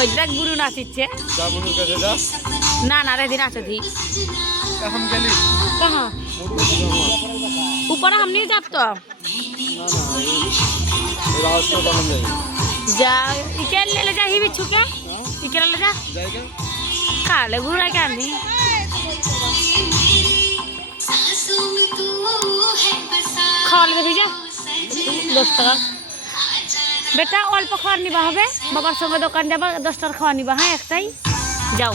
ওই দেখ গুরু নাচিচ্ছে না না রে दिन थी कहाँ ऊपर हम नहीं जाब तो जा इके ले जा ही बिच्छू क्या इके ले जा काले घूरा क्या नहीं खाल दे भी जा 10 টাকা बेटा अल्प खावा निबा हबे बाबार संगे दোकान जाबा 10 টাকা खावा निबा हाँ एकटाई जाओ।